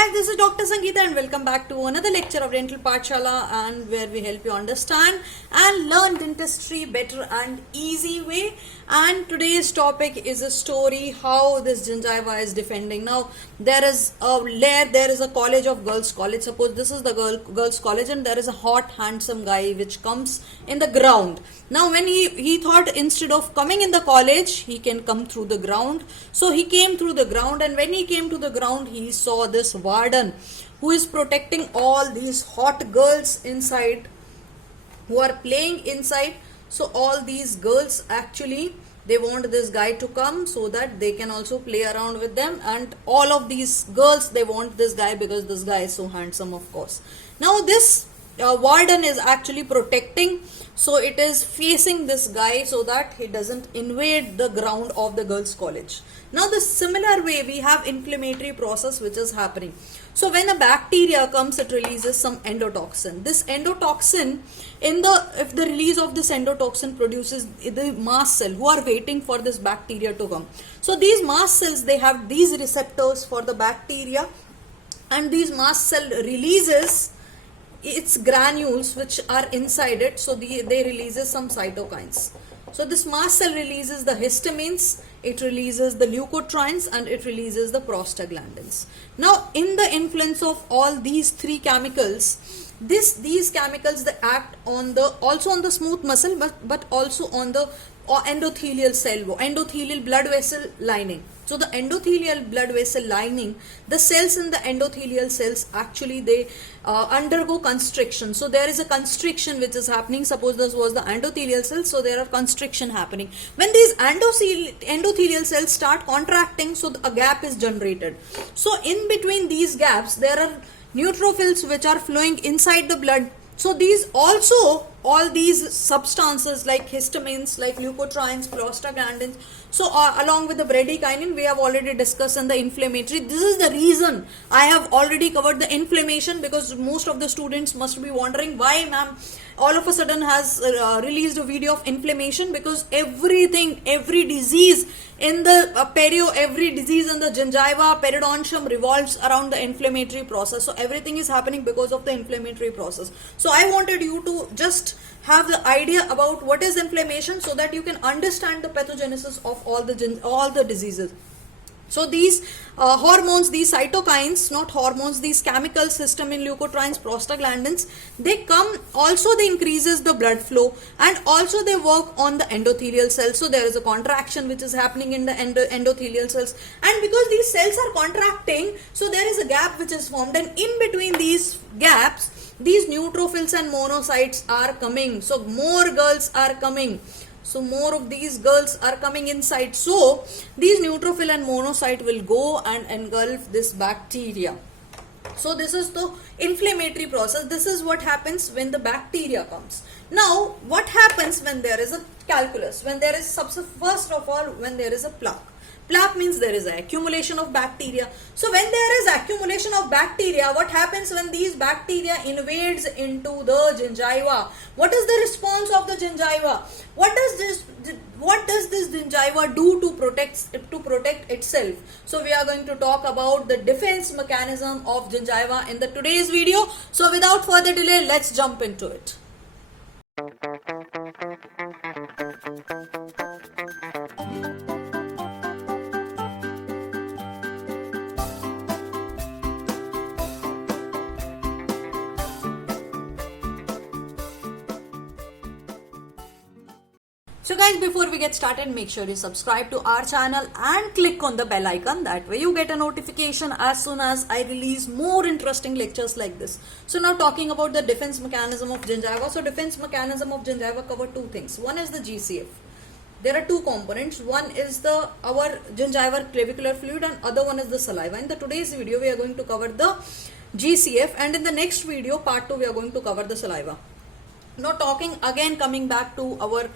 guys, this is Dr. Sangeeta and welcome back to another lecture of Dental Pathshala, and where we help you understand and learn dentistry better and easy way. And today's topic is a story how this gingiva is defending. Now there is a college of girls college. Suppose this is the girls college and there is a hot handsome guy which comes in the ground. Now when he thought instead of coming in the college he can come through the ground, so he came through the ground, and when he came to the ground he saw this warden who is protecting all these hot girls inside who are playing inside. So all these girls actually they want this guy to come so that they can also play around with them, and all of these girls they want this guy because this guy is so handsome, of course. Now this warden is actually protecting, so it is facing this guy so that he doesn't invade the ground of the girls college. Now the similar way we have inflammatory process which is happening. So when a bacteria comes, it releases some endotoxin. This endotoxin, if the release of this endotoxin produces the mast cell who are waiting for this bacteria to come. So these mast cells, they have these receptors for the bacteria, and these mast cell releases its granules which are inside it, so they releases some cytokines. So this mast cell releases the histamines, it releases the leukotrienes, and it releases the prostaglandins. Now in the influence of all these three chemicals, these chemicals they act on also on the smooth muscle but also on the endothelial cell, endothelial blood vessel lining. So the endothelial blood vessel lining, the cells in the endothelial cells actually they undergo constriction. So there is a constriction which is happening. Suppose this was the endothelial cells, so there are constriction happening. When these endothelial cells start contracting, so a gap is generated. So in between these gaps there are neutrophils which are flowing inside the blood. So these also, all these substances like histamines, like leukotrienes, prostaglandins, so along with the bradykinin we have already discussed in the inflammatory. This is the reason I have already covered the inflammation, because most of the students must be wondering why ma'am all of a sudden has released a video of inflammation, because every disease in the every disease in the gingiva, periodontium revolves around the inflammatory process. So everything is happening because of the inflammatory process. So I wanted you to just have the idea about what is inflammation so that you can understand the pathogenesis of all the diseases. So these hormones, these cytokines, not hormones, these chemicals, histamine, leukotrienes, prostaglandins, they come, also they increases the blood flow, and also they work on the endothelial cells. So there is a contraction which is happening in the endothelial cells, and because these cells are contracting, so there is a gap which is formed, and in between these gaps these neutrophils and monocytes are coming. So more girls are coming. So more of these girls are coming inside. So these neutrophil and monocyte will go and engulf this bacteria. So this is the inflammatory process. This is what happens when the bacteria comes. Now what happens when there is a calculus? When there is, first of all, when there is a plaque. Plaque means there is an accumulation of bacteria. So when there is accumulation of bacteria, what happens when these bacteria invades into the gingiva? What is the response of the gingiva? What does this gingiva do to protect itself? So we are going to talk about the defense mechanism of gingiva in the today's video. So without further delay, let's jump into it. So guys, before we get started, make sure you subscribe to our channel and click on the bell icon. That way you get a notification as soon as I release more interesting lectures like this. So now talking about the defense mechanism of gingiva. So defense mechanism of gingiva cover two things. One is the GCF. There are two components. One is our gingival clavicular fluid, and other one is the saliva. In the today's video we are going to cover the GCF, and in the next video part 2 we are going to cover the saliva. Now coming back to our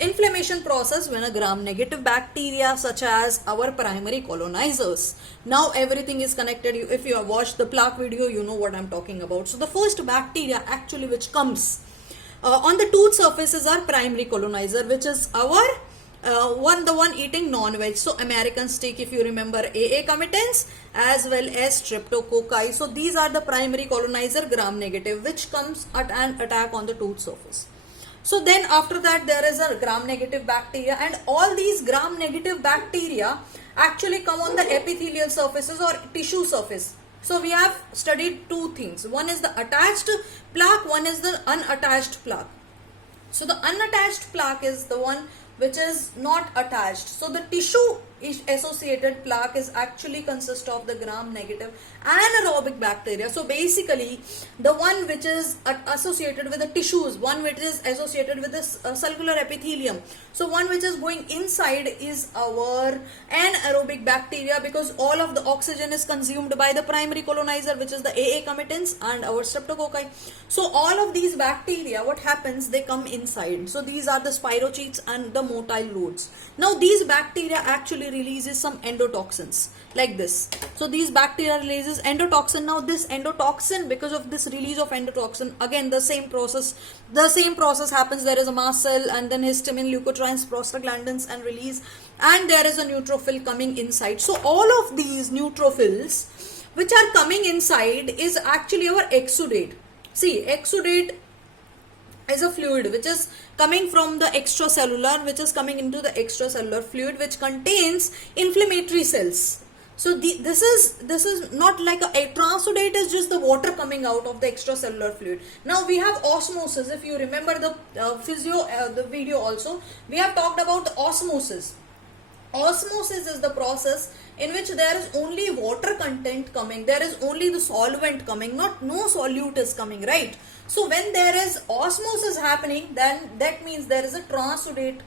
inflammation process when a gram-negative bacteria such as our primary colonizers. Now everything is connected. If you have watched the plaque video, you know what I'm talking about. So the first bacteria actually which comes on the tooth surfaces are primary colonizer, which is our the one eating non-veg. So American steak, if you remember, AA committens as well as streptococci. So these are the primary colonizer gram-negative, which comes at an attack on the tooth surface. So then after that there is a gram-negative bacteria, and all these gram-negative bacteria actually come on the epithelial surfaces or tissue surface. So we have studied two things. One is the attached plaque, one is the unattached plaque. So the unattached plaque is the one which is not attached. So the tissue associated plaque is actually consist of the gram-negative anaerobic bacteria. So basically the one which is associated with the tissues, one which is associated with the cellular epithelium. So one which is going inside is our anaerobic bacteria, because all of the oxygen is consumed by the primary colonizer, which is the AA committens and our streptococci. So all of these bacteria, what happens, they come inside. So these are the spirochetes and the motile rods. Now these bacteria actually releases some endotoxins like this. So these bacteria releases endotoxin. Now this endotoxin, because of this release of endotoxin, again the same process happens. There is a mast cell and then histamine, leukotrienes, prostaglandins and release, and there is a neutrophil coming inside. So all of these neutrophils which are coming inside is actually our exudate. See, exudate is a fluid which is coming from the extracellular, which is coming into the extracellular fluid, which contains inflammatory cells. So this is not like a transudate is just the water coming out of the extracellular fluid. Now we have osmosis. If you remember the the video also, we have talked about the osmosis. Osmosis is the process in which there is only water content coming, there is only the solvent coming, no solute is coming, right? So when there is osmosis happening, then that means there is a transudate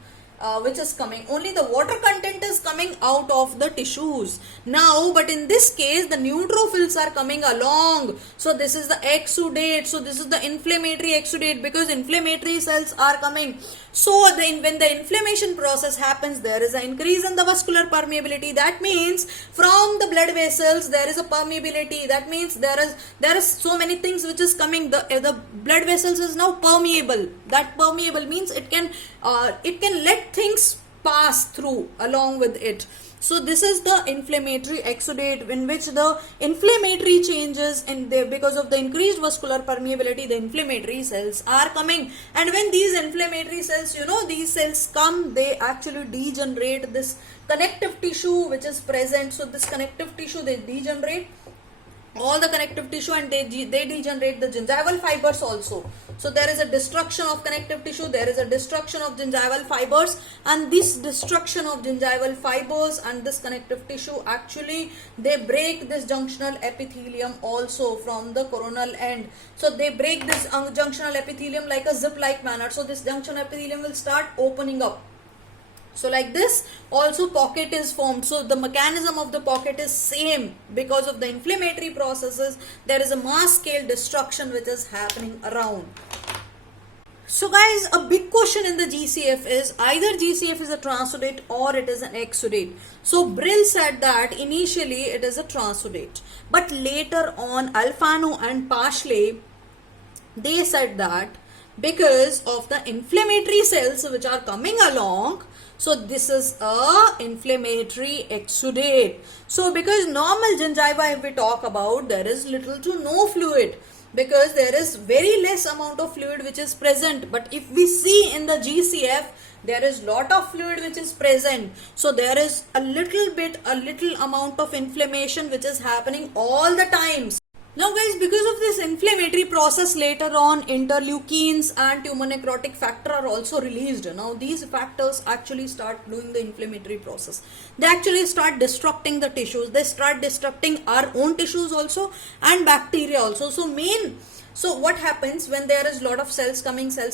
which is coming. Only the water content is coming out of the tissues. Now, but in this case, the neutrophils are coming along. So this is the exudate. So this is the inflammatory exudate, because inflammatory cells are coming. So when the inflammation process happens, there is an increase in the vascular permeability. That means from the blood vessels there is a permeability. That means there is so many things which is coming. The blood vessels is now permeable. That permeable means it can let things pass through along with it. So this is the inflammatory exudate, in which the inflammatory changes because of the increased vascular permeability, the inflammatory cells are coming. And when these inflammatory cells, these cells come, they actually degenerate this connective tissue which is present. So this connective tissue, they degenerate all the connective tissue, and they degenerate the gingival fibers also. So there is a destruction of connective tissue, there is a destruction of gingival fibers, and this destruction of gingival fibers and this connective tissue, actually they break this junctional epithelium also from the coronal end. So they break this junctional epithelium like a zip-like manner. So this junctional epithelium will start opening up. So like this also pocket is formed. So the mechanism of the pocket is same. Because of the inflammatory processes, there is a mass scale destruction which is happening around. So guys, a big question in the GCF is either GCF is a transudate or it is an exudate. So Brill said that initially it is a transudate, but later on Alfano and Pashley, they said that because of the inflammatory cells which are coming along, so this is a inflammatory exudate. So because normal gingiva, if we talk about, there is little to no fluid, because there is very less amount of fluid which is present. But if we see in the GCF, there is lot of fluid which is present. So there is a little amount of inflammation which is happening all the time. Now guys, because of this inflammatory process, later on interleukins and tumor necrotic factor are also released. Now these factors actually start doing the inflammatory process. They actually start destructing the tissues. They start destructing our own tissues also and bacteria also. So what happens when there is lot of cells coming, there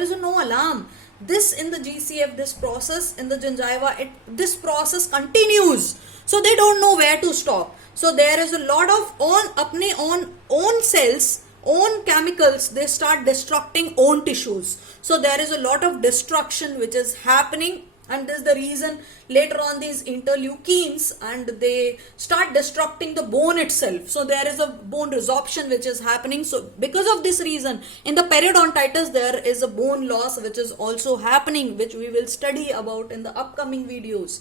is no alarm. This in the GCF, this process in the gingiva, this process continues. So they don't know where to stop. So there is a lot of own cells, own chemicals, they start destructing own tissues. So there is a lot of destruction which is happening And this is the reason later on these interleukins and they start destructing the bone itself. So there is a bone resorption which is happening. So because of this reason, in the periodontitis there is a bone loss which is also happening, which we will study about in the upcoming videos.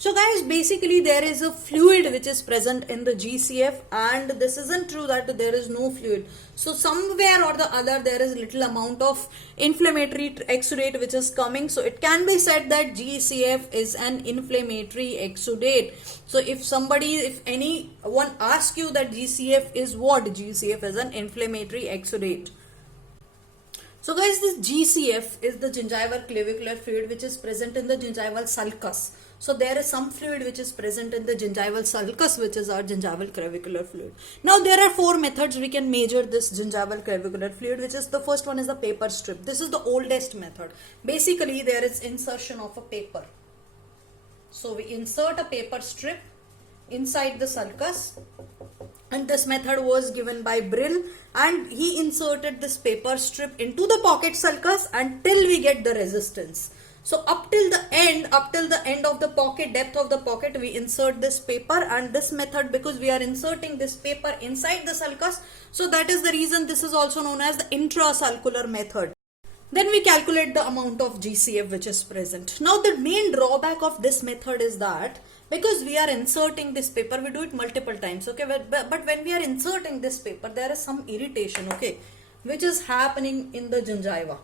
So guys, basically there is a fluid which is present in the GCF, and this isn't true that there is no fluid. So somewhere or the other there is little amount of inflammatory exudate which is coming. So it can be said that GCF is an inflammatory exudate. So if anyone asks you that GCF is what? GCF is an inflammatory exudate. So guys, this GCF is the gingival clavicular fluid which is present in the gingival sulcus. So there is some fluid which is present in the gingival sulcus, which is our gingival clavicular fluid. Now there are 4 methods we can measure this gingival clavicular fluid, which is the first one is the paper strip. This is the oldest method. Basically there is insertion of a paper. So we insert a paper strip inside the sulcus, and this method was given by Brill, and he inserted this paper strip into the pocket sulcus until we get the resistance. So up till the end of the pocket, depth of the pocket, we insert this paper, and this method, because we are inserting this paper inside the sulcus, so that is the reason this is also known as the intrasulcular method. Then we calculate the amount of GCF which is present. Now the main drawback of this method is that because we are inserting this paper, we do it multiple times, okay, but when we are inserting this paper, there is some irritation, okay, which is happening in the gingiva,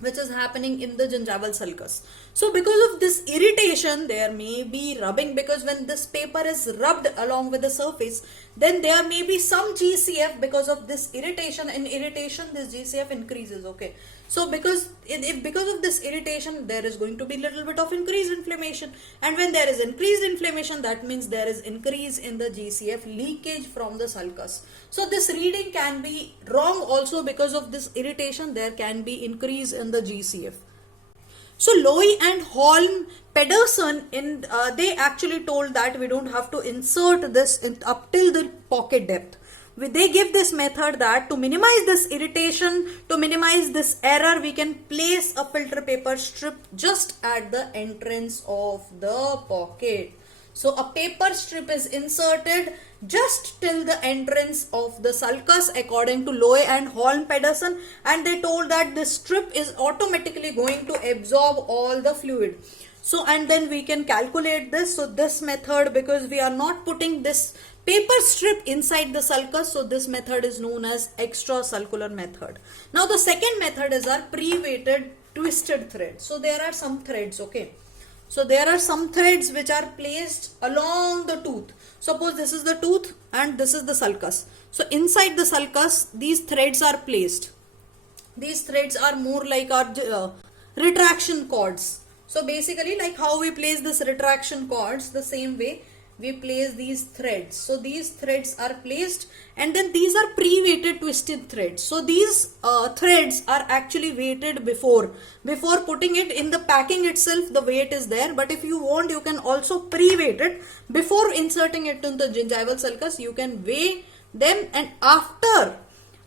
which is happening in the gingival sulcus. So because of this irritation, there may be rubbing, because when this paper is rubbed along with the surface, then there may be some GCF because of this irritation. In irritation, this GCF increases, okay. So because of this irritation, there is going to be little bit of increased inflammation, and when there is increased inflammation, that means there is increase in the GCF leakage from the sulcus. So this reading can be wrong also because of this irritation. There can be increase in the GCF. So Lowy and Holm Pedersen they actually told that we don't have to insert this up till the pocket depth. They give this method that to minimize this irritation, to minimize this error, we can place a filter paper strip just at the entrance of the pocket. So a paper strip is inserted just till the entrance of the sulcus according to Lowy and Holm Pedersen, and they told that this strip is automatically going to absorb all the fluid. So and then we can calculate this. So this method, because we are not putting this paper strip inside the sulcus, so this method is known as extrasulcular method. Now the second method is our pre-weighted twisted thread. So there are some threads, okay. So there are some threads which are placed along the tooth. Suppose this is the tooth and this is the sulcus. So inside the sulcus, these threads are placed. These threads are more like our retraction cords. So basically like how we place this retraction cords, the same way we place these threads. So these threads are placed, and then these are pre-weighted twisted threads. So these threads are actually weighted before putting it in the packing itself. The weight is there, but if you want, you can also pre-weight it before inserting it into the gingival sulcus. You can weigh them, and after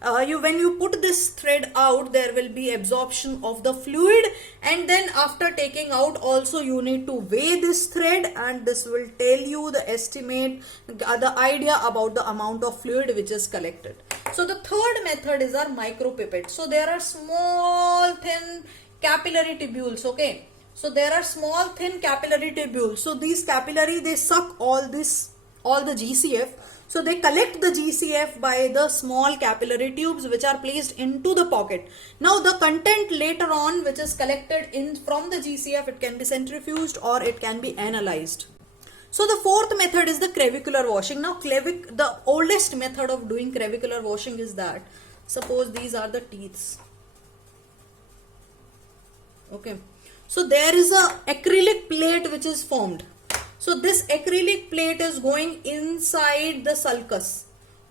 when you put this thread out, there will be absorption of the fluid, and then after taking out also you need to weigh this thread, and this will tell you the estimate, the idea about the amount of fluid which is collected. So the third method is our micropipette. So there are small thin capillary tubules, okay. So there are small thin capillary tubules. So these capillary, they suck all the GCF. So they collect the GCF by the small capillary tubes which are placed into the pocket. Now the content later on which is collected from the GCF, it can be centrifuged or it can be analyzed. So the fourth method is the crevicular washing. Now the oldest method of doing crevicular washing is that, suppose these are the teeth. Okay. So there is a acrylic plate which is formed. So this acrylic plate is going inside the sulcus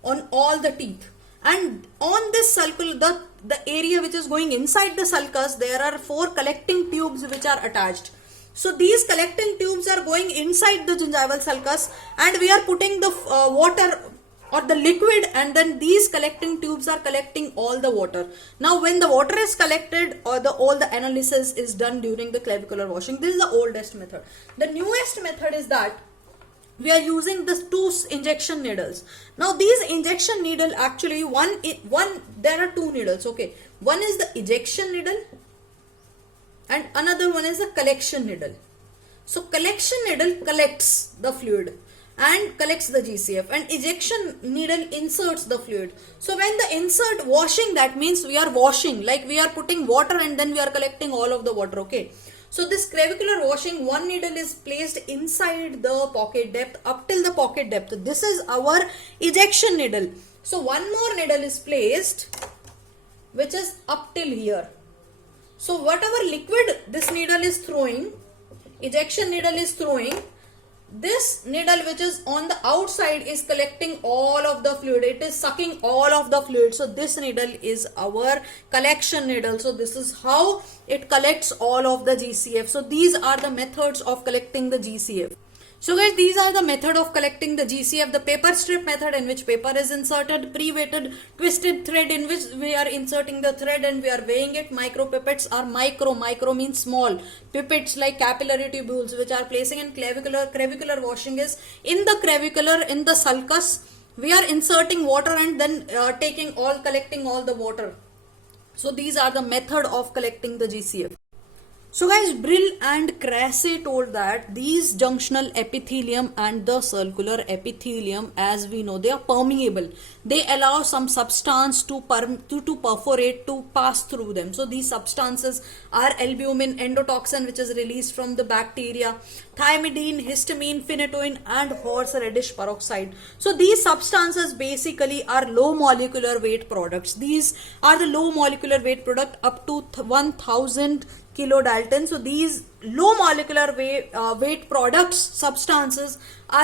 on all the teeth, and on this sulcus, the area which is going inside the sulcus, there are 4 collecting tubes which are attached. So these collecting tubes are going inside the gingival sulcus, and we are putting the water or the liquid, and then these collecting tubes are collecting all the water. Now when the water is collected, or all the analysis is done during the clavicular washing. This is the oldest method. The newest method is that we are using the two injection needles. Now these injection needle, actually there are two needles, okay. One is the ejection needle and another one is the collection needle. So collection needle collects the fluid and collects the GCF, and ejection needle inserts the fluid. So when the insert washing, that means we are washing, like we are putting water and then we are collecting all of the water, okay. So this crevicular washing, one needle is placed inside the pocket depth up till the pocket depth. This is our ejection needle. So one more needle is placed which is up till here. So whatever liquid this needle is throwing, ejection needle is throwing, this needle which is on the outside is collecting all of the fluid. It is sucking all of the fluid. So this needle is our collection needle. So this is how it collects all of the GCF. So these are the methods of collecting the GCF. So guys, these are the method of collecting the GCF. The paper strip method, in which paper is inserted, pre-weighted twisted thread, in which we are inserting the thread and we are weighing it. Micro pipettes are micro means small. Pipettes like capillary tubules which are placing in crevicular washing is in the crevicular, in the sulcus. We are inserting water and then collecting all the water. So these are the method of collecting the GCF. So guys, Brill and Crasset told that these junctional epithelium and the circular epithelium, as we know, they are permeable. They allow some substance to perforate, to pass through them. So these substances are albumin, endotoxin which is released from the bacteria, thymidine, histamine, phenytoin and horseradish peroxide. So these substances basically are low molecular weight products. These are the low molecular weight product up to 1000 kilodalton. So these low molecular weight products, substances,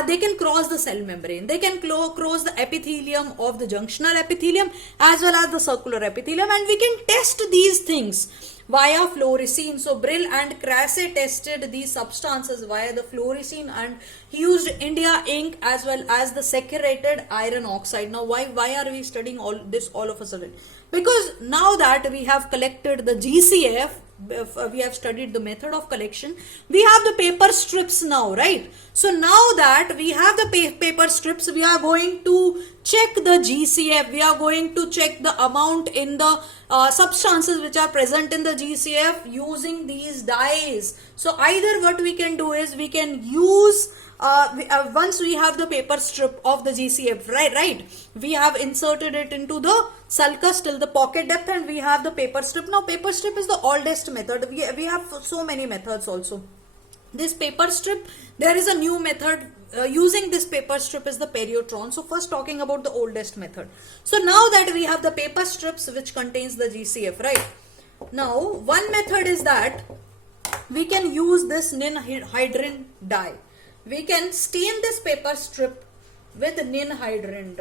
they can cross the cell membrane. They can cross the epithelium of the junctional epithelium as well as the circular epithelium, and we can test these things via fluorescein. So Brill and Crasset tested these substances via the fluorescein and used India ink as well as the saturated iron oxide. Now why are we studying all this all of a sudden? Because now that we have collected the GCF, we have studied the method of collection, we have the paper strips now, right? So now that we have the paper strips, we are going to check the GCF. We are going to check the amount in the substances which are present in the GCF using these dyes. So either what we can do is we can use once we have the paper strip of the GCF, right, we have inserted it into the sulcus till the pocket depth and we have the paper strip. Now paper strip is the oldest method. We have so many methods also. This paper strip, there is a new method using this paper strip is the Perio Tron. So first talking about the oldest method. So now that we have the paper strips which contains the GCF, right? Now one method is that we can use this ninhydrin dye. We can stain this paper strip with ninhydrin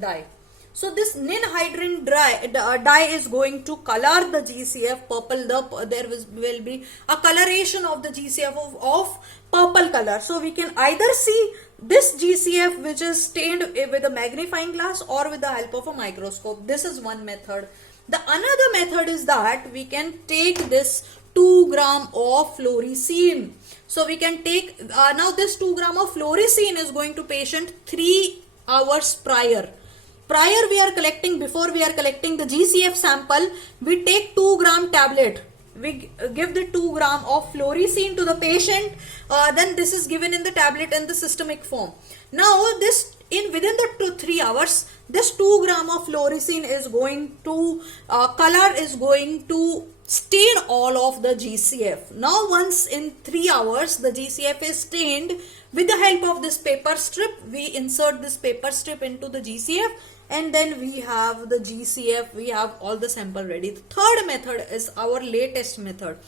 dye. So this ninhydrin dye is going to color the GCF purple. There will be a coloration of the GCF of purple color. So we can either see this GCF which is stained with a magnifying glass or with the help of a microscope. This is one method. The another method is that we can take this 2 gram of fluorescein. So we can take now this 2 gram of fluorescein is going to patient 3 hours prior. Before we are collecting the GCF sample, we take 2 gram tablet. We give the 2 gram of fluorescein to the patient. Then this is given in the tablet in the systemic form. Now this within the 3 hours, this 2 gram of fluorescein is going to color is going to stain all of the GCF. Now once in 3 hours the GCF is stained, with the help of this paper strip, we insert this paper strip into the GCF and then we have the GCF, we have all the sample ready. The third method is our latest method,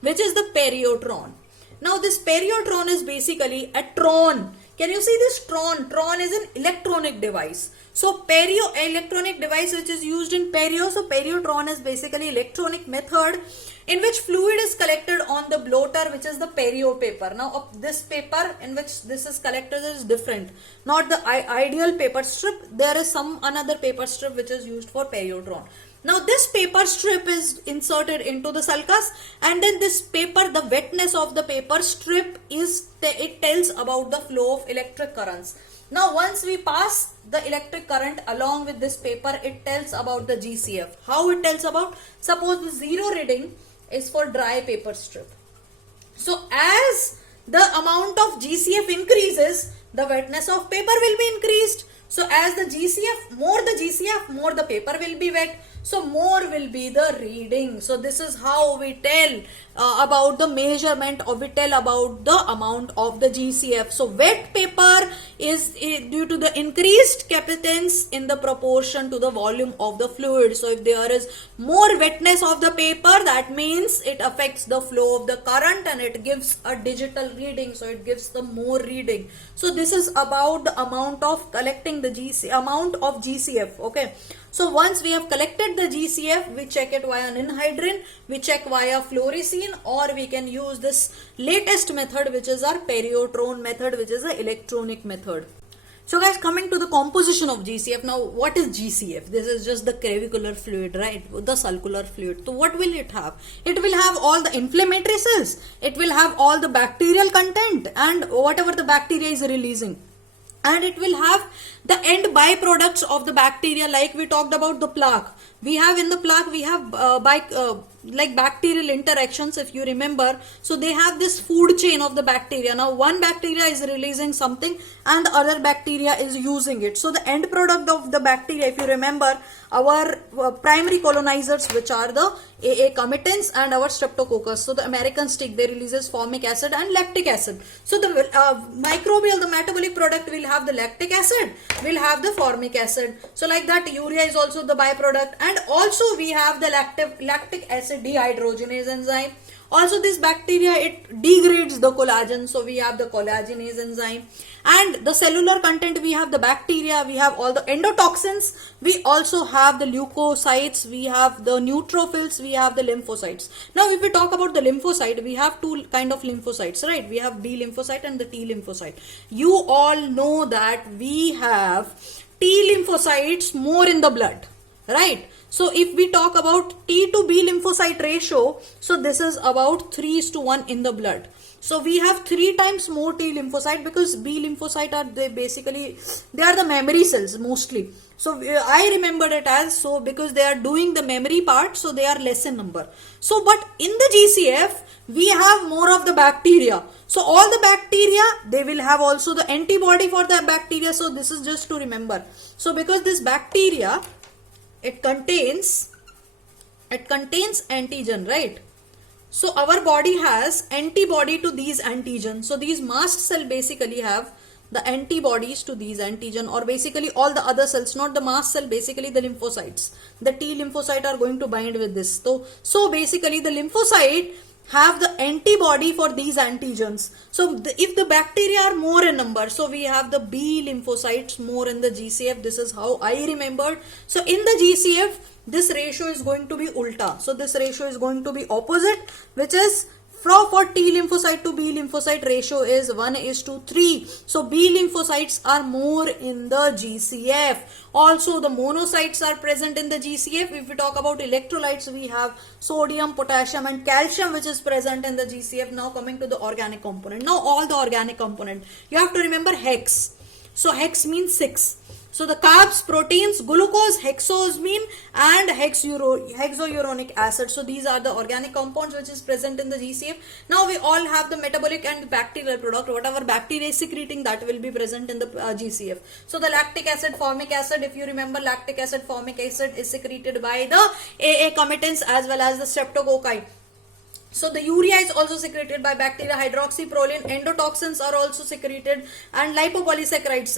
which is the Perio Tron. Now this Perio Tron is basically a Tron. Can you see this Tron? Tron is an electronic device. So perio, electronic device which is used in perio. So Perio Tron is basically electronic method in which fluid is collected on the bloater, which is the perio paper. Now this paper in which this is collected is different, not the ideal paper strip. There is some another paper strip which is used for Perio Tron. Now this paper strip is inserted into the sulcus, and then this paper, the wetness of the paper strip it tells about the flow of electric currents. Now once we pass the electric current along with this paper, it tells about the GCF. How it tells about? Suppose the 0 reading is for dry paper strip. So as the amount of GCF increases, the wetness of paper will be increased. So as the GCF, more the paper will be wet. So more will be the reading. So this is how we tell about the measurement, or we tell about the amount of the GCF. So wet paper is due to the increased capacitance in the proportion to the volume of the fluid. So if there is more wetness of the paper, that means it affects the flow of the current and it gives a digital reading. So it gives the more reading. So this is about the amount of collecting the amount of GCF. Okay. So once we have collected the GCF, we check it via anhydrin, we check via fluorescein, or we can use this latest method, which is our Perio Tron method, which is the electronic method. So guys, coming to the composition of GCF. Now what is GCF? This is just the crevicular fluid, right? The sulcular fluid. So what will it have? It will have all the inflammatory cells. It will have all the bacterial content and whatever the bacteria is releasing. And it will have the end byproducts of the bacteria, like we talked about the plaque. We have in the plaque, we have like bacterial interactions, if you remember. So they have this food chain of the bacteria. Now one bacteria is releasing something and the other bacteria is using it. So the end product of the bacteria, if you remember, our primary colonizers, which are the AA commitants and our streptococcus. So the American stick, they releases formic acid and lactic acid. So the microbial, the metabolic product will have the lactic acid, will have the formic acid. So like that, urea is also the byproduct, and also we have the lactic acid dehydrogenase enzyme. Also this bacteria, it degrades the collagen, so we have the collagenase enzyme. And the cellular content, we have the bacteria, we have all the endotoxins, we also have the leukocytes, we have the neutrophils, we have the lymphocytes. Now if we talk about the lymphocyte, we have two kind of lymphocytes, right? We have B lymphocyte and the T lymphocyte. You all know that we have T lymphocytes more in the blood, right? So if we talk about T to B lymphocyte ratio, so this is about 3:1 in the blood. So we have 3 times more T lymphocyte, because B lymphocyte are they are the memory cells mostly. So I remembered it as so because they are doing the memory part, so they are less in number. So but in the GCF, we have more of the bacteria. So all the bacteria, they will have also the antibody for the bacteria. So this is just to remember. So because this bacteria, it contains antigen, right? So our body has antibody to these antigens. So these mast cell basically have the antibodies to these antigen, or basically all the other cells, not the mast cell, basically the lymphocytes. The T lymphocyte are going to bind with this. So basically the lymphocyte have the antibody for these antigens. So if the bacteria are more in number, so we have the B lymphocytes more in the GCF. This is how I remembered. So in the GCF, this ratio is going to be ulta. So this ratio is going to be opposite, which is for T lymphocyte to B lymphocyte ratio is 1:3. So B lymphocytes are more in the GCF. Also the monocytes are present in the GCF. If we talk about electrolytes, we have sodium, potassium and calcium, which is present in the GCF. Now coming to the organic component. Now all the organic component, you have to remember hex. So hex means 6. So the carbs, proteins, glucose, hexosamine and hexouronic acid. So these are the organic compounds which is present in the GCF. Now we all have the metabolic and bacterial product. Whatever bacteria is secreting, that will be present in the GCF. So the lactic acid, formic acid, if you remember, lactic acid, formic acid is secreted by the AA commitants as well as the streptococci. So the urea is also secreted by bacteria, hydroxyproline, endotoxins are also secreted, and lipopolysaccharides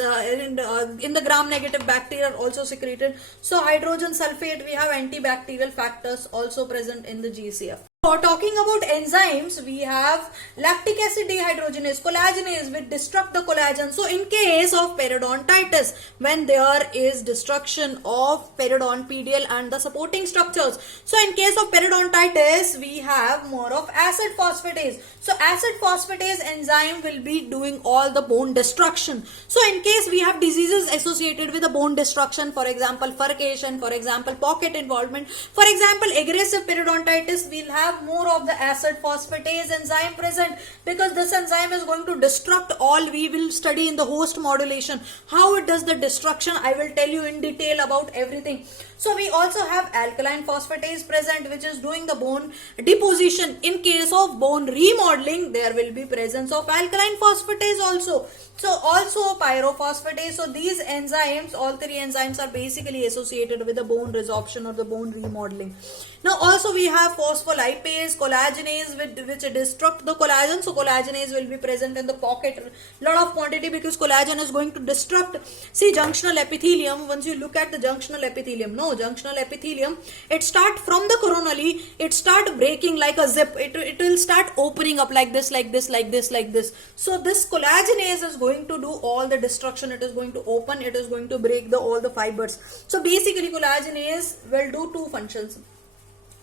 in the gram-negative bacteria are also secreted. So hydrogen sulfate, we have antibacterial factors also present in the GCF. Talking about enzymes, we have lactic acid dehydrogenase, collagenase, which destruct the collagen. So in case of periodontitis, when there is destruction of periodontpedial and the supporting structures. So in case of periodontitis, we have more of acid phosphatase. So acid phosphatase enzyme will be doing all the bone destruction. So in case we have diseases associated with the bone destruction, for example furcation, for example pocket involvement, for example aggressive periodontitis, we'll have more of the acid phosphatase enzyme present, because this enzyme is going to destruct all. We will study in the host modulation how it does the destruction. I will tell you in detail about everything. So we also have alkaline phosphatase present, which is doing the bone deposition. In case of bone remodeling, there will be presence of alkaline phosphatase also. So also pyrophosphatase. So these enzymes, all three enzymes are basically associated with the bone resorption or the bone remodeling. Now also we have phospholipase, collagenase, which destruct the collagen. So collagenase will be present in the pocket lot of quantity, because collagen is going to destruct. See junctional epithelium, once you look at the junctional epithelium, junctional epithelium, it start from the coronally, it start breaking like a zip. It will start opening up like this, like this, like this, like this. So this collagenase is going to do all the destruction. It is going to open, it is going to break all the fibers. So basically collagenase will do two functions.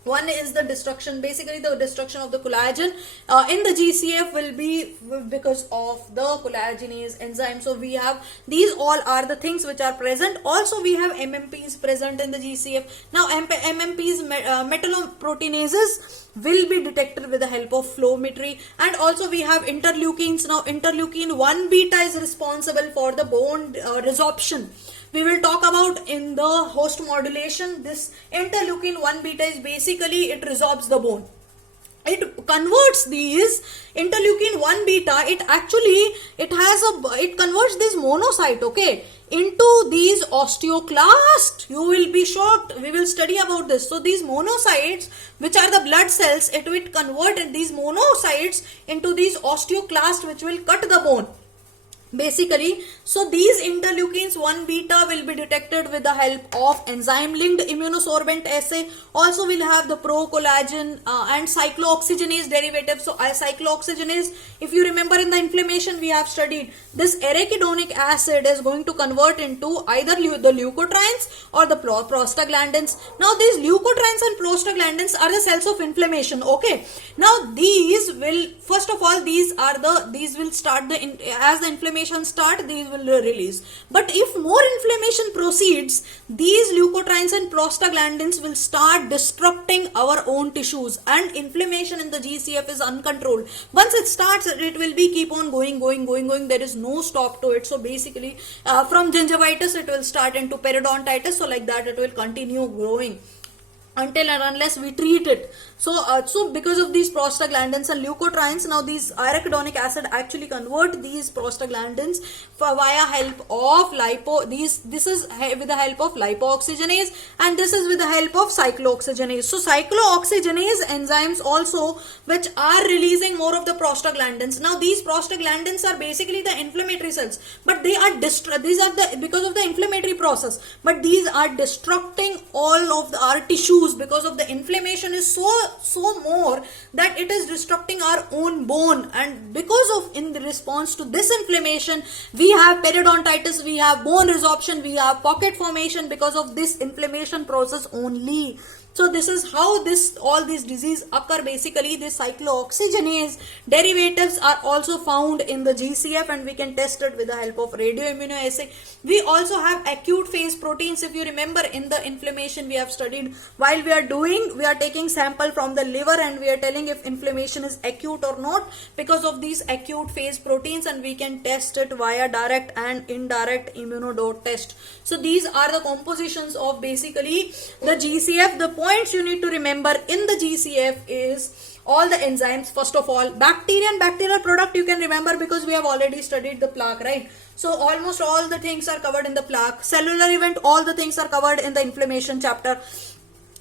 One is the destruction, basically the destruction of the collagen in the GCF will be because of the collagenase enzyme. So we have these all are the things which are present. Also we have MMPs present in the GCF. Now MMPs, metalloproteinases, will be detected with the help of flowmetry. And also we have interleukins. Now interleukin 1 beta is responsible for the bone resorption. We will talk about in the host modulation. This interleukin 1 beta is basically, it resorbs the bone. It converts these interleukin 1 beta, it converts this monocyte, okay, into these osteoclast. You will be shocked. We will study about this. So these monocytes, which are the blood cells, it will convert these monocytes into these osteoclast, which will cut the bone. Basically, so these interleukins 1 beta will be detected with the help of enzyme linked immunosorbent assay. Also we'll have the procollagen and cyclooxygenase derivatives. So cyclooxygenase, if you remember in the inflammation we have studied, this arachidonic acid is going to convert into either the leukotrienes or the prostaglandins. Now these leukotrienes and prostaglandins are the cells of inflammation, okay. Now these will, first of all, these will start as the inflammation start, these will release. But if more inflammation proceeds, these leukotrienes and prostaglandins will start destructing our own tissues, and inflammation in the GCF is uncontrolled. Once it starts, it will be keep on going. There is no stop to it. So basically from gingivitis it will start into periodontitis. So like that it will continue growing until and unless we treat it. So because of these prostaglandins and leukotrienes, now these arachidonic acid actually convert these prostaglandins via help of this is with the help of lipooxygenase, and this is with the help of cyclooxygenase. So cyclooxygenase enzymes also, which are releasing more of the prostaglandins. Now these prostaglandins are basically the inflammatory cells, but they are because of the inflammatory process, but these are destructing all of our tissues, because of the inflammation is so more that it is destructing our own bone. And because of, in the response to this inflammation, we have periodontitis, we have bone resorption, we have pocket formation because of this inflammation process only. So this is how all these diseases occur. Basically, the cyclooxygenase derivatives are also found in the GCF, and we can test it with the help of radioimmunoassay. We also have acute phase proteins. If you remember in the inflammation we have studied, while we are taking sample from the liver and we are telling if inflammation is acute or not because of these acute phase proteins, and we can test it via direct and indirect immunodot test. So these are the compositions of basically the GCF. The points you need to remember in the GCF is all the enzymes. First of all, bacteria and bacterial product you can remember because we have already studied the plaque, right? So almost all the things are covered in the plaque. Cellular event, all the things are covered in the inflammation chapter.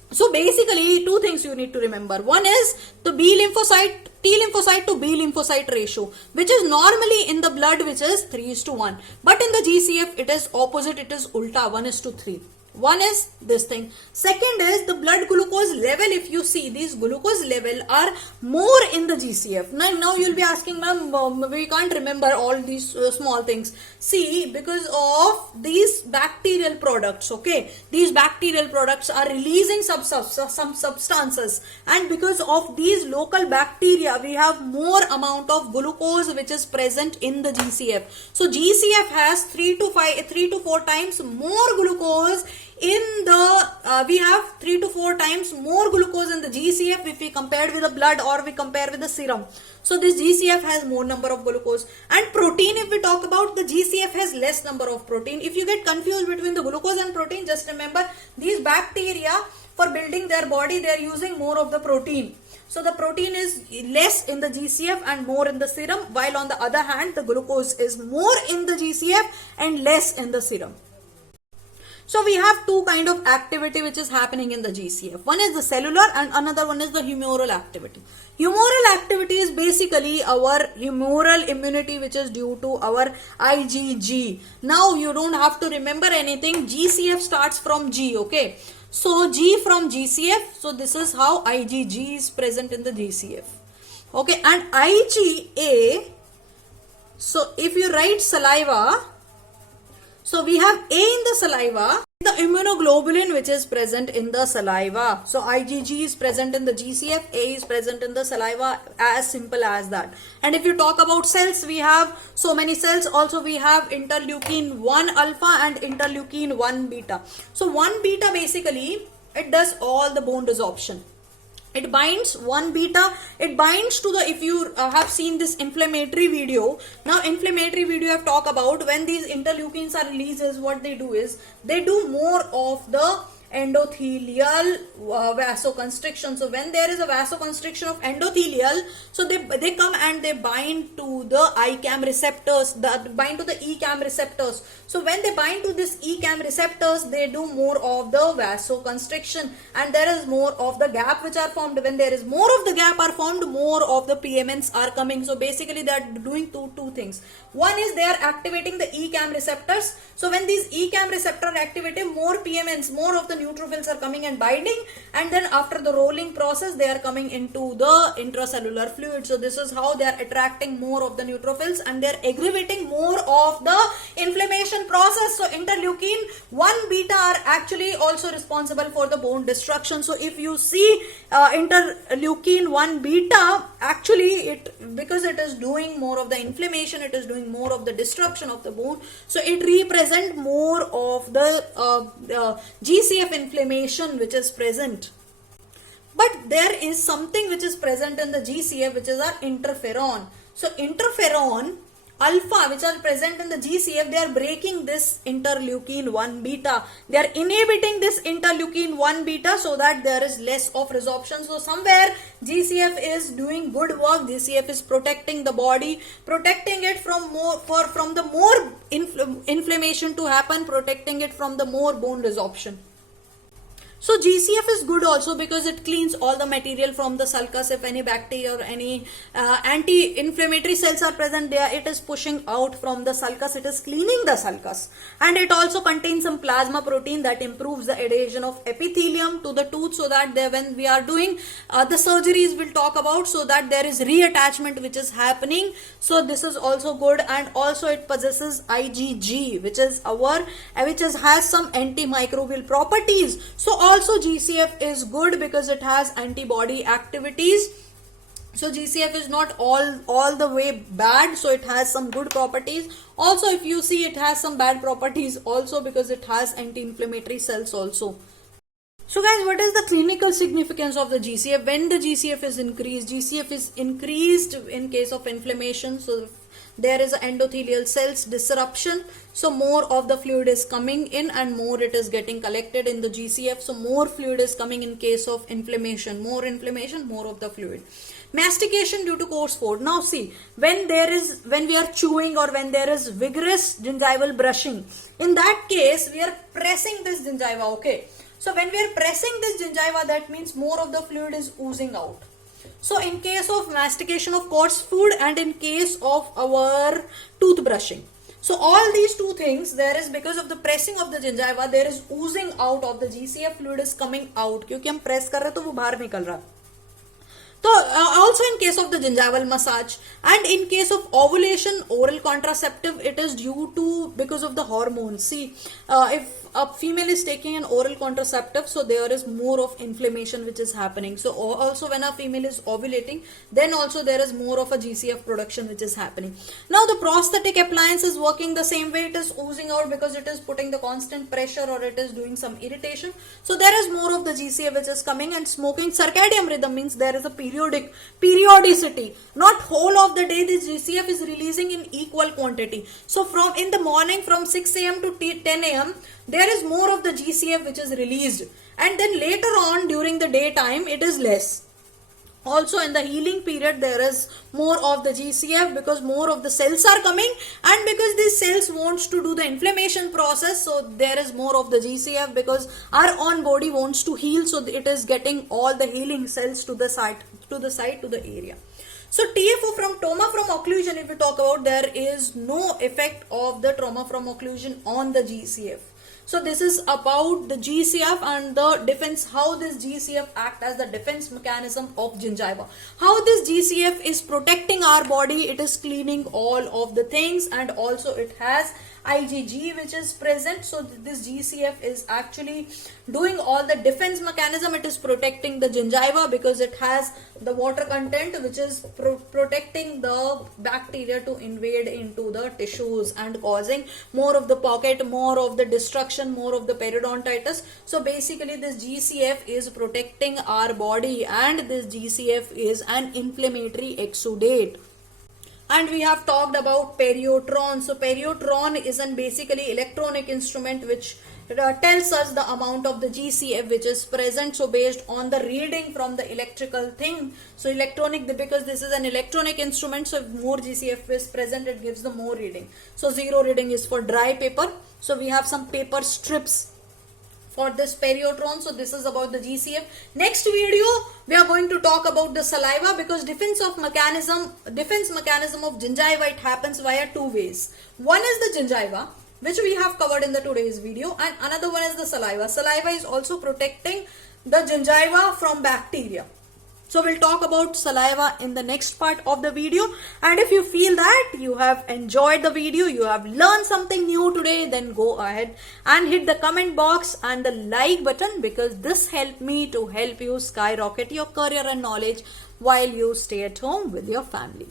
So basically two things you need to remember. One is the B lymphocyte T lymphocyte to B lymphocyte ratio, which is normally in the blood, which is 3:1. But in the GCF, it is opposite, it is ulta, 1:3. One is this thing. Second is the blood glucose level. If you see, these glucose level are more in the GCF. Now you'll be asking, ma'am, we can't remember all these small things. See, because of these bacterial products, okay, these bacterial products are releasing some substances, and because of these local bacteria, we have more amount of glucose which is present in the GCF. So GCF has 3 to 4 times more glucose in the we have 3 to 4 times more glucose in the GCF if we compared with the blood or we compare with the serum. So this GCF has more number of glucose. And protein, if we talk about, the GCF has less number of protein. If you get confused between the glucose and protein, just remember these bacteria, for building their body, they are using more of the protein. So the protein is less in the GCF and more in the serum, while on the other hand, the glucose is more in the GCF and less in the serum. So we have two kind of activity which is happening in the GCF. One is the cellular and another one is the humoral activity. Humoral activity is basically our humoral immunity which is due to our IgG. Now you don't have to remember anything. GCF starts from G, okay. So G from GCF. So this is how IgG is present in the GCF. Okay, and IgA. So if you write saliva, so we have A in the saliva, the immunoglobulin which is present in the saliva. So IgG is present in the GCF, A is present in the saliva, as simple as that. And if you talk about cells, we have so many cells. Also we have interleukin 1 alpha and interleukin 1 beta. So 1 beta basically, it does all the bone resorption. It binds 1 beta, it binds to the, if you have seen this inflammatory video, now inflammatory video I have talked about, when these interleukins are released, is what they do is, they do more of the endothelial vasoconstriction. So when there is a vasoconstriction of endothelial, so they come and they bind to the ICAM receptors, bind to the ECAM receptors. So when they bind to this ECAM receptors, they do more of the vasoconstriction, and there is more of the gap which are formed. When there is more of the gap are formed, more of the PMNs are coming. So basically they are doing two things. One is they are activating the ECAM receptors. So when these ECAM receptor are activated, more PMNs, more of the neutrophils are coming and binding, and then after the rolling process they are coming into the intracellular fluid. So this is how they are attracting more of the neutrophils and they are aggravating more of the inflammation process. So interleukin 1 beta are actually also responsible for the bone destruction. So if you see interleukin 1 beta, actually because it is doing more of the inflammation, it is doing more of the destruction of the bone, so it represent more of the GCF inflammation which is present. But there is something which is present in the GCF which is our interferon. So interferon alpha which are present in the GCF, they are breaking this interleukin 1 beta. They are inhibiting this interleukin 1 beta so that there is less of resorption. So somewhere GCF is doing good work. GCF is protecting the body, protecting it from the more inflammation to happen, protecting it from the more bone resorption. So GCF is good also because it cleans all the material from the sulcus. If any bacteria or any anti-inflammatory cells are present there, it is pushing out from the sulcus, it is cleaning the sulcus. And it also contains some plasma protein that improves the adhesion of epithelium to the tooth, so that when we are doing the surgeries we'll talk about, so that there is reattachment which is happening. So this is also good, and also it possesses IgG which has some antimicrobial properties. So also GCF is good because it has antibody activities. So GCF is not all the way bad, so it has some good properties. Also if you see, it has some bad properties also because it has anti-inflammatory cells also. So guys, what is the clinical significance of the GCF? When the GCF is increased in case of inflammation, so there is endothelial cells disruption, so more of the fluid is coming in and more it is getting collected in the GCF. So more fluid is coming in case of inflammation, more of the fluid. Mastication due to coarse food. Now see, when we are chewing or when there is vigorous gingival brushing, in that case we are pressing this gingiva, okay. So when we are pressing this gingiva, that means more of the fluid is oozing out. So in case of mastication of coarse food and in case of our toothbrushing. So all these two things, there is because of the pressing of the gingiva, there is oozing out of the GCF fluid is coming out. क्योंकि हम press कर रहे हैं तो वो बाहर निकल रहा. So also in case of the gingival massage and in case of ovulation, oral contraceptive, it is due to because of the hormones. See, if a female is taking an oral contraceptive, so there is more of inflammation which is happening. So also when a female is ovulating, then also there is more of a GCF production which is happening. Now the prosthetic appliance is working the same way. It is oozing out because it is putting the constant pressure or it is doing some irritation. So there is more of the GCF which is coming. And smoking circadian rhythm means there is a periodicity. Not whole of the day this GCF is releasing in equal quantity. So from in the morning from 6 a.m. to 10 a.m. there is more of the GCF which is released, and then later on during the daytime it is less. Also in the healing period there is more of the GCF because more of the cells are coming, and because these cells wants to do the inflammation process, so there is more of the GCF because our own body wants to heal, so it is getting all the healing cells to the area. So TFO from trauma from occlusion, if we talk about, there is no effect of the trauma from occlusion on the GCF. So this is about the GCF and the defense, how this GCF act as the defense mechanism of gingiva. How this GCF is protecting our body, it is cleaning all of the things, and also it has IgG which is present. So this GCF is actually doing all the defense mechanism. It is protecting the gingiva because it has the water content which is protecting the bacteria to invade into the tissues and causing more of the pocket, more of the destruction, more of the periodontitis. So basically this GCF is protecting our body, and this GCF is an inflammatory exudate. And we have talked about Perio Tron. So Perio Tron is an basically electronic instrument which tells us the amount of the GCF which is present. So based on the reading from the electrical thing, so electronic, because this is an electronic instrument, so if more GCF is present, it gives the more reading. So 0 reading is for dry paper. So we have some paper strips for this Perio Tron. So this is about the GCF. Next video we are going to talk about the saliva, because defense mechanism of gingiva, it happens via two ways. One is the gingiva, which we have covered in the today's video, and another one is the saliva. Saliva is also protecting the gingiva from bacteria. So we'll talk about saliva in the next part of the video. And if you feel that you have enjoyed the video, you have learned something new today, then go ahead and hit the comment box and the like button, because this helped me to help you skyrocket your career and knowledge while you stay at home with your family.